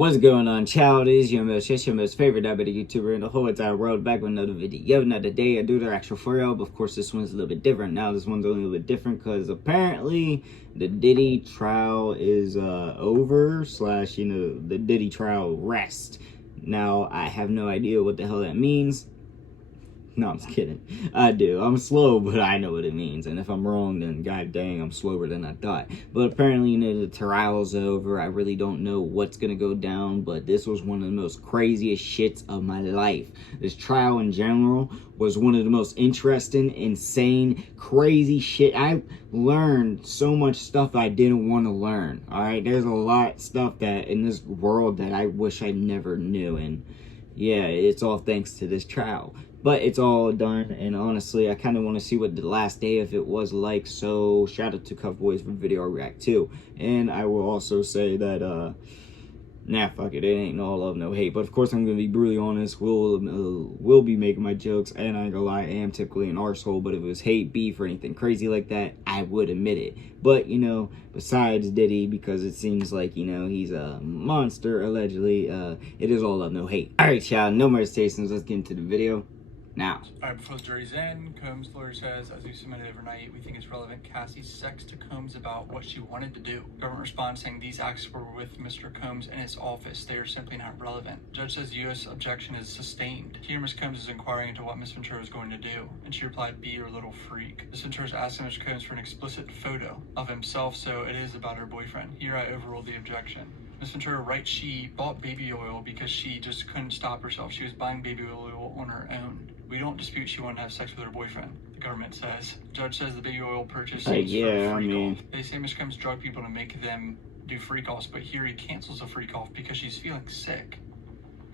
What's going on, child? It is your most favorite diabetic YouTuber in the whole entire world, back with another video. Another day, I do the actual for y'all, but of course this one's a little bit different. Now this one's only a little bit different because apparently the Diddy trial is over, slash, you know, the Diddy trial rest. Now, I have no idea what the hell that means. No, I'm just kidding. I do. I'm slow, but I know what it means. And if I'm wrong, then god dang, I'm slower than I thought. But apparently, you know, the trial's over. I really don't know what's going to go down, but this was one of the most craziest shits of my life. This trial in general was one of the most interesting, insane, crazy shit. I learned so much stuff I didn't want to learn. All right, there's a lot of stuff that in this world that I wish I never knew. And yeah, it's all thanks to this trial. But it's all done, and honestly, I kind of want to see what the last day of it was like, so shout out to Cuff Boys for Video React too. And I will also say that, nah, fuck it, it ain't no love, no hate. But of course, I'm going to be brutally honest, we'll be making my jokes, and I ain't gonna lie, I am typically an arsehole, but if it was hate, beef, or anything crazy like that, I would admit it. But, you know, besides Diddy, because it seems like, you know, he's a monster, allegedly, it is all love, no hate. Alright, y'all, no more stations, let's get into the video. Now. Alright, before the jury's in, Combs' lawyer says, as we submitted overnight, we think it's relevant Cassie's sex to Combs about what she wanted to do. Government responds saying these acts were with Mr. Combs in his office. They are simply not relevant. Judge says U.S. objection is sustained. Here, Ms. Combs is inquiring into what Ms. Ventura is going to do, and she replied, be your little freak. Ms. Ventura is asking Mr. Combs for an explicit photo of himself, so it is about her boyfriend. Here, I overruled the objection. Ms. Ventura writes she bought baby oil because she just couldn't stop herself. She was buying baby oil on her own. We don't dispute she wanted to have sex with her boyfriend, the government says. Judge says the baby oil purchase is yeah, for freak off. They say Ms. Combs drug people to make them do freak offs, but here he cancels a freak off because she's feeling sick.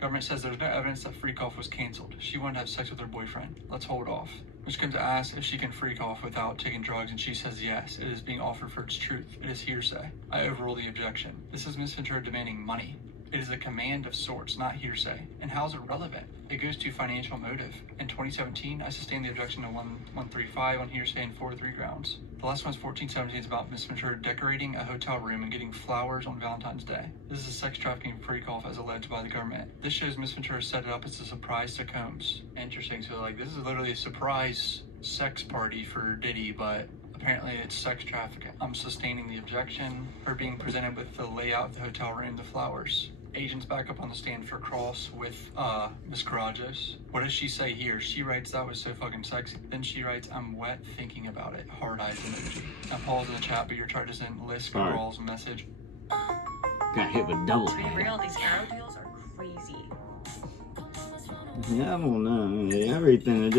Government says there's no evidence that freak off was canceled. She wanted to have sex with her boyfriend. Let's hold off. Ms. Combs asks if she can freak off without taking drugs, and she says yes. It is being offered for its truth. It is hearsay. I overrule the objection. This is Ms. Ventura demanding money. It is a command of sorts, not hearsay. And how is it relevant? It goes to financial motive. In 2017, I sustained the objection to 135 on hearsay and 403 grounds. The last one's 1417 is about Ms. Ventura decorating a hotel room and getting flowers on Valentine's Day. This is a sex trafficking freak-off as alleged by the government. This shows Ms. Ventura set it up as a surprise to Combs. Interesting, so like this is literally a surprise sex party for Diddy, but apparently it's sex trafficking. I'm sustaining the objection. Her being presented with the layout of the hotel room, the flowers. Agents back up on the stand for cross with Ms. Carajos. What does she say here? She writes, that was so fucking sexy. Then she writes, I'm wet thinking about it. Hard eyes emoji. Now pause in the chat, but your chart doesn't list Carol's message. Got hit with double To be real, these arrow deals are crazy. Yeah, I don't know. Everything,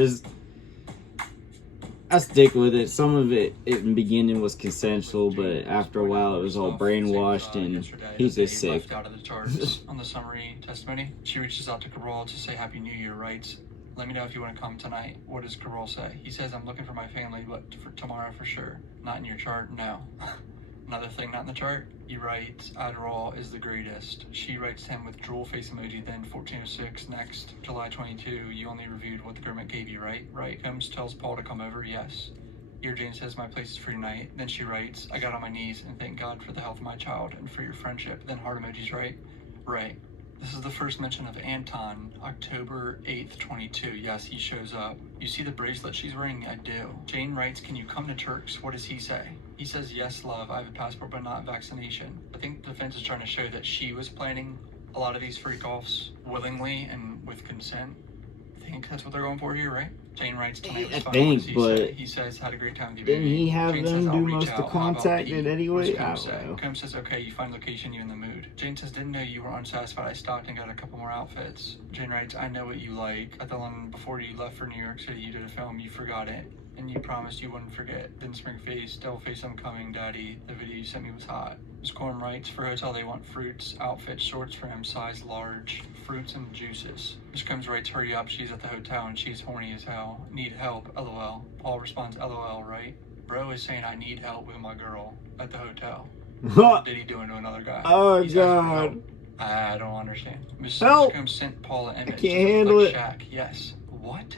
I stick with it. Some of it in the beginning was consensual, but after a while it was all brainwashed, and he's just sick. Left out of the charts on the summary testimony. She reaches out to Cabral to say Happy New Year, writes, let me know if you want to come tonight. What does Cabral say? He says, I'm looking for my family, but for tomorrow for sure. Not in your chart, no. Another thing not in the chart, he writes, Adderall is the greatest. She writes to him with drool face emoji, then 1406, next, July 22, you only reviewed what the government gave you, right? Right. Combs tells Paul to come over, yes. Here Jane says, my place is free tonight. Then she writes, I got on my knees and thank God for the health of my child and for your friendship. Then heart emojis, right? Right. This is the first mention of Anton, October 8th, 22. Yes, he shows up. You see the bracelet she's wearing? I do. Jane writes, can you come to Turks? What does he say? He says, yes, love, I have a passport, but not vaccination. I think the defense is trying to show that she was planning a lot of these freak-offs willingly and with consent. I think that's what they're going for here, right? Jane writes, tonight was fun. But he says, had a great time with you, didn't baby. he have Jane them says, do most of the contact anyway? Combs says, okay, you find location, you in the mood. Jane says, didn't know you were unsatisfied. I stopped and got a couple more outfits. Jane writes, I know what you like. At the one before you left for New York City, you did a film, you forgot it. And you promised you wouldn't forget. Then spring face, devil face, I'm coming, daddy. The video you sent me was hot. Ms. Corm writes, for hotel they want fruits, outfit, shorts for him, size large, fruits and juices. Ms. Combs writes, hurry up, she's at the hotel and she's horny as hell. Need help, lol. Paul responds, lol, right? Bro is saying I need help with my girl at the hotel. What did he do to another guy? Oh, God. I don't understand. Ms. Combs sent Paul an image. I can't handle it. Shaq. Yes. What?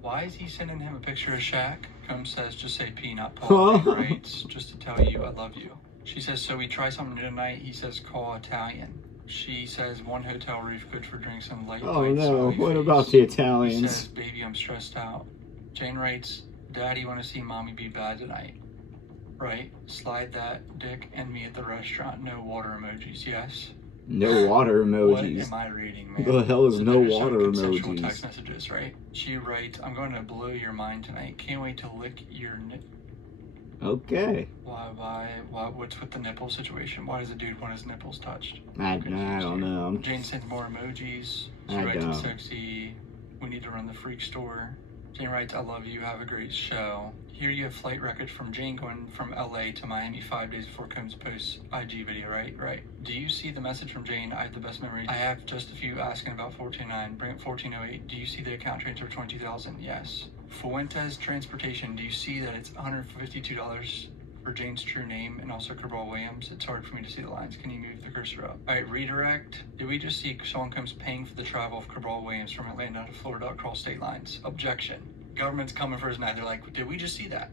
Why is he sending him a picture of Shaq? Combs says, just say P, not Paul. He writes, just to tell you I love you. She says, so we try something new tonight? He says, call Italian. She says one hotel roof good for drinks and light. Oh white no, smiley what face. about the He Italians? says, baby, I'm stressed out. Jane writes, Daddy, want to see mommy be bad tonight. Right? Slide that dick and me at the restaurant. No water emojis. Yes. No water What emojis. am I reading, man? The hell is So no there's some water consensual emojis? text messages, right? She writes, I'm going to blow your mind tonight. Can't wait to lick your Okay. Why, what's with the nipple situation? Why does a dude want his nipples touched? I don't know. Jane sends more emojis. She I writes, don't. I'm sexy. We need to run the freak store. Jane writes, I love you. Have a great show. Here you have flight records from Jane going from LA to Miami 5 days before Combs posts IG video, right? Right. Do you see the message from Jane? I have the best memory. I have just a few asking about 1409. Bring up 1408. Do you see the account transfer 22,000? Yes. Fuentes Transportation. Do you see that it's $152 for Jane's true name and also Cabral Williams? It's hard for me to see the lines. Can you move the cursor up? All right, redirect. Did we just see Sean Combs paying for the travel of Cabral Williams from Atlanta to Florida across state lines? Objection. Government's coming for his neck. They're like, did we just see that?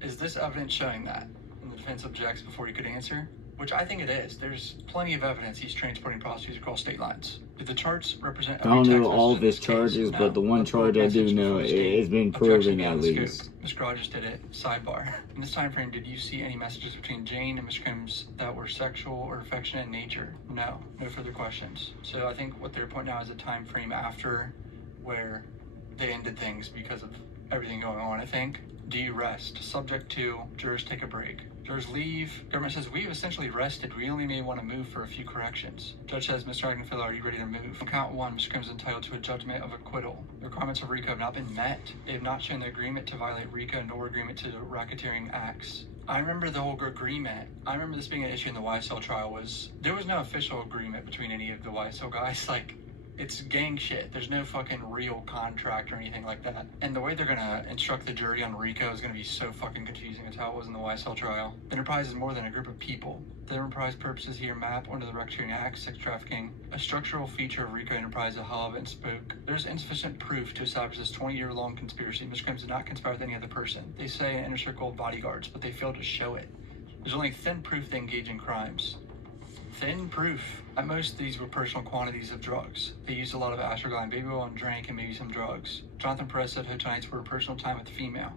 Is this evidence showing that? And the defense objects before he could answer, which I think it is. There's plenty of evidence he's transporting prostitutes across state lines. Did the charts represent? I don't know all of his charges, but the one charge I do know it's been proven at least. Ms. Graw just did it. Sidebar. In this time frame, did you see any messages between Jane and Mr. Combs that were sexual or affectionate in nature? No. No further questions. So I think what they're pointing out is a time frame after where they ended things because of everything going on, I think. Do you rest? Subject to jurors take a break. Jurors leave. Government says, we've essentially rested. We only may want to move for a few corrections. Judge says, Mr. Agnifilo, are you ready to move? On count one, Mr. Combs is entitled to a judgment of acquittal. The requirements of RICO have not been met. They have not shown the agreement to violate RICO nor agreement to the racketeering acts. I remember the whole agreement. I remember this being an issue in the YSL trial there was no official agreement between any of the YSL guys. Like, it's gang shit. There's no fucking real contract or anything like that. And the way they're gonna instruct the jury on RICO is gonna be so fucking confusing. It's how it was in the YSL trial. The enterprise is more than a group of people. The enterprise purposes here map onto the racketeering act, sex trafficking, a structural feature of RICO enterprise, a hub and spoke. There's insufficient proof to establish this 20-year-long conspiracy. Mr. Combs did not conspire with any other person. They say an inner circle of bodyguards, but they fail to show it. There's only thin proof they engage in crimes. Thin proof. At most, these were personal quantities of drugs. They used a lot of astroglide, baby oil, and drank, and maybe some drugs. Jonathan Perez said hotel nights were a personal time with the female.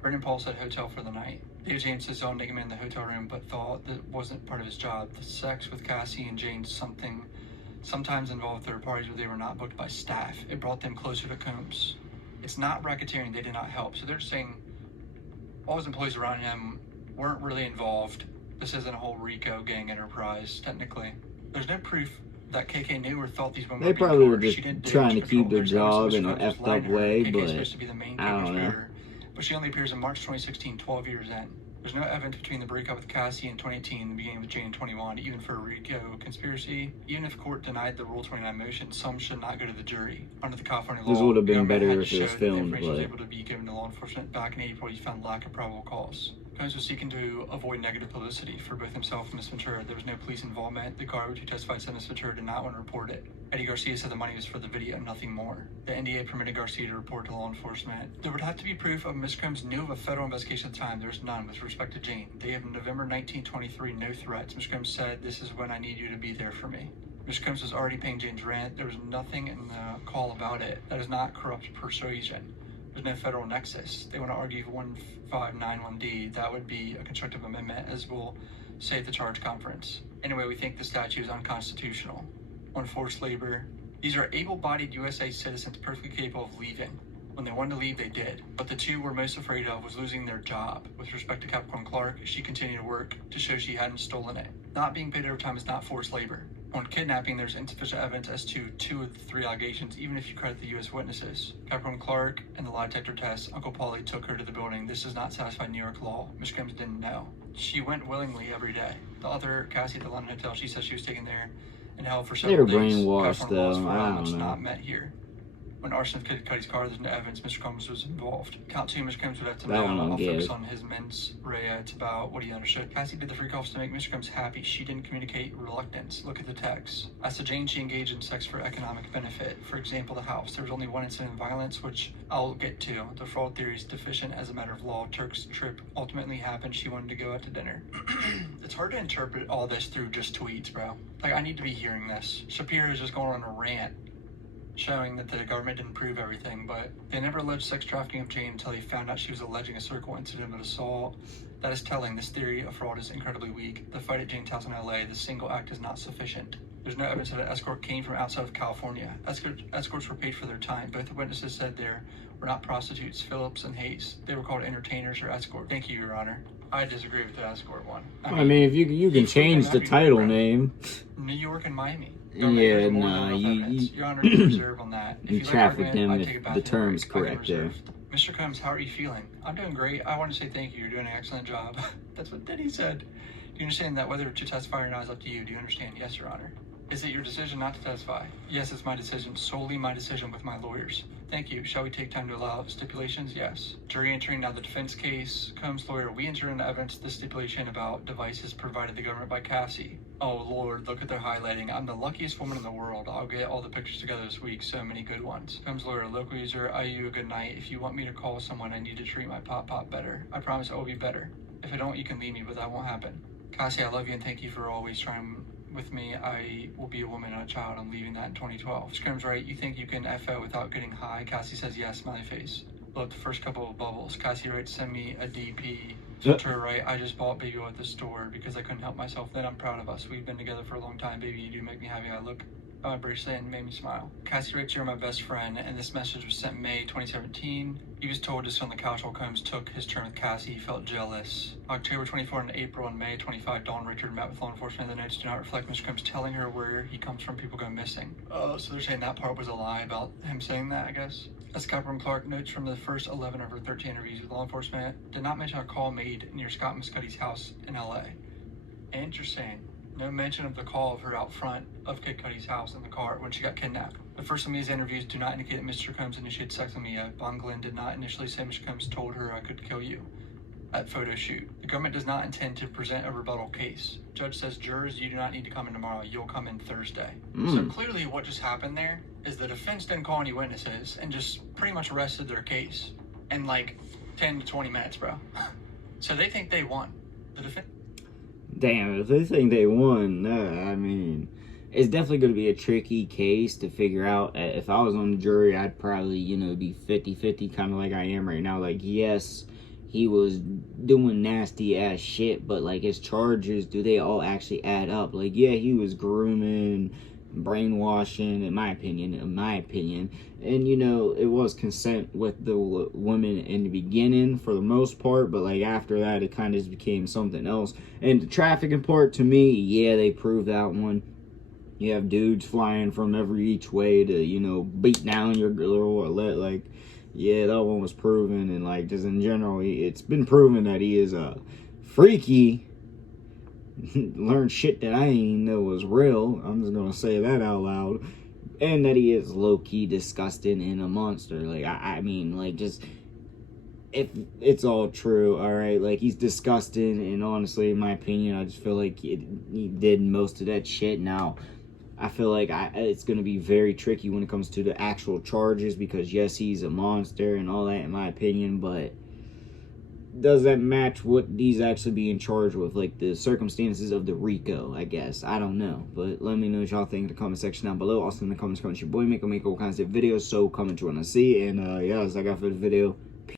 Brendan Paul said hotel for the night. David James says saw a nigga man in the hotel room, but thought that wasn't part of his job. The sex with Cassie and Jane sometimes involved third parties where they were not booked by staff. It brought them closer to Combs. It's not racketeering. They did not help. So they're saying all his employees around him weren't really involved. This isn't a whole RICO gang enterprise, technically. There's no proof that KK knew or thought these women They were being probably were coerced. just She didn't trying to control keep their her, so job Mr. in an Combs effed lied up to her. way, KK is but supposed to be the main I don't know. conspirator, but she only appears in March 2016, 12 years in. There's no evidence between the breakup with Cassie in 2018 and the beginning with Jane in 21, even for a RICO conspiracy. Even if court denied the Rule 29 motion, some should not go to the jury. Under the California law, This would have been the government better had if to it was show that the filmed, information was but able to be given to law enforcement. Back in April, he found lack of probable cause. Combs was seeking to avoid negative publicity for both himself and Ms. Ventura. There was no police involvement. The guard who testified said Ms. Ventura did not want to report it. Eddie Garcia said the money was for the video, nothing more. The NDA permitted Garcia to report to law enforcement. There would have to be proof of Ms. Combs knew of a federal investigation at the time. There's none with respect to Jane. They have November 1923, no threats. Ms. Combs said, this is when I need you to be there for me. Ms. Combs was already paying Jane's rent. There was nothing in the call about it. That is not corrupt persuasion. There's no federal nexus. They want to argue 1591D. That would be a constructive amendment, as we'll say at the charge conference. Anyway, we think the statute is unconstitutional. On forced labor, these are able-bodied USA citizens perfectly capable of leaving. When they wanted to leave, they did. What the two were most afraid of was losing their job. With respect to Capricorn Clark, she continued to work to show she hadn't stolen it. Not being paid overtime is not forced labor. On kidnapping, there's insufficient evidence as to 2 of the 3 allegations, even if you credit the U.S. witnesses. Capricorn Clark and the lie detector test, Uncle Paulie took her to the building. This does not satisfy New York law. Ms. Combs didn't know. She went willingly every day. The other, Cassie at the London Hotel, she says she was taken there and held for several days. They were brainwashed, California laws though. for I violence don't know. not met here. When arson could cut his car, there's no evidence Mr. Combs was involved. Count 2, Mr. Combs would have to know. I'll focus on his mens rea. It's about what he understood. Cassie did the freak offs to make Mr. Combs happy. She didn't communicate reluctance. Look at the text. As to Jane, she engaged in sex for economic benefit. For example, the house. There was only one incident of violence, which I'll get to. The fraud theory is deficient as a matter of law. Turk's trip ultimately happened. She wanted to go out to dinner. It's hard to interpret all this through just tweets, bro. Like, I need to be hearing this. Shapiro is just going on a rant showing that the government didn't prove everything, but they never alleged sex trafficking of Jane until they found out she was alleging a circle incident of assault. That is telling. This theory of fraud is incredibly weak. The fight at Jane's house in LA, the single act is not sufficient. There's no evidence that an escort came from outside of California. Escorts were paid for their time. Both the witnesses said there were not prostitutes, Phillips and Hayes. They were called entertainers or escort. Thank you, Your Honor. I disagree with the escort one. I mean, if you can change the title name. New York and Miami. Yeah, nah, Your Honor, you reserve on that. If you like trafficked him I if take it back the to term's Araid. correct there. Mr. Combs, how are you feeling? I'm doing great. I want to say thank you. You're doing an excellent job. That's what Diddy said. Do you understand that whether to testify or not is up to you? Do you understand? Yes, Your Honor. Is it your decision not to testify? Yes, it's my decision. Solely my decision with my lawyers. Thank you. Shall we take time to allow stipulations? Yes. Jury entering now the defense case. Combs' lawyer, we enter into evidence the stipulation about devices provided the government by Cassie. Oh, Lord, look at their highlighting. I'm the luckiest woman in the world. I'll get all the pictures together this week. So many good ones. Combs' lawyer, local user, I owe you a good night. If you want me to call someone, I need to treat my pop better. I promise it will be better. If I don't, you can leave me, but that won't happen. Cassie, I love you and thank you for always trying with me. I will be a woman and a child. I'm leaving that in 2012. Scrim's right. You think you can FO without getting high? Cassie says yes, smiley face. Love the first couple of bubbles. Cassie writes, send me a DP. To her right, I just bought baby oil at the store because I couldn't help myself. Then I'm proud of us. We've been together for a long time. Baby, you do make me happy. I look at my bracelet and made me smile. Cassie writes, you're my best friend. And this message was sent May 2017. He was told to sit on the couch while Combs took his turn with Cassie. He felt jealous. October 24 and April and May 25, Dawn Richard met with law enforcement. The notes do not reflect Mr. Combs telling her where he comes from. People go missing. Oh, so they're saying that part was a lie about him saying that, I guess. Scott from Clark notes from the first 11 of her 13 interviews with law enforcement did not mention a call made near Scott Muscutty's house in LA. Interesting. No mention of the call of her out front of Kid Cudi's house in the car when she got kidnapped. The first of Mia's interviews do not indicate that Mr. Combs initiated sex with Mia. Von Glenn did not initially say Mr. Combs told her I could kill you at photo shoot. The government does not intend to present a rebuttal case. Judge says, jurors, you do not need to come in tomorrow. You'll come in Thursday. So clearly what just happened there is the defense didn't call any witnesses and just pretty much rested their case in like 10 to 20 minutes, bro. So they think they won. The defense. Damn, if they think they won, I mean, it's definitely going to be a tricky case to figure out. If I was on the jury, I'd probably, be 50-50, kind of like I am right now. Like, yes, he was doing nasty ass shit, but like his charges, do they all actually add up? Like, yeah, he was grooming, brainwashing, in my opinion, and it was consent with the women in the beginning for the most part, but like after that it kind of just became something else. And the trafficking part, to me, yeah, they proved that one. You have dudes flying from every each way to beat down your girl or like, yeah, that one was proven. And like just in general, it's been proven that he is freaky. Learned shit that I didn't know was real. I'm just gonna say that out loud. And that he is low-key disgusting and a monster. Like, I mean, like, just, if it's all true, alright? Like, he's disgusting, and honestly, in my opinion, I just feel like he did most of that shit. Now, I feel like it's gonna be very tricky when it comes to the actual charges, because yes, he's a monster and all that, in my opinion, but does that match what he's actually being charged with? Like the circumstances of the RICO, I guess. I don't know. But let me know what y'all think in the comment section down below. Also in the comments, comment your boy, make all kinds of videos. So comment you want to see. And yeah, that's all I got for the video.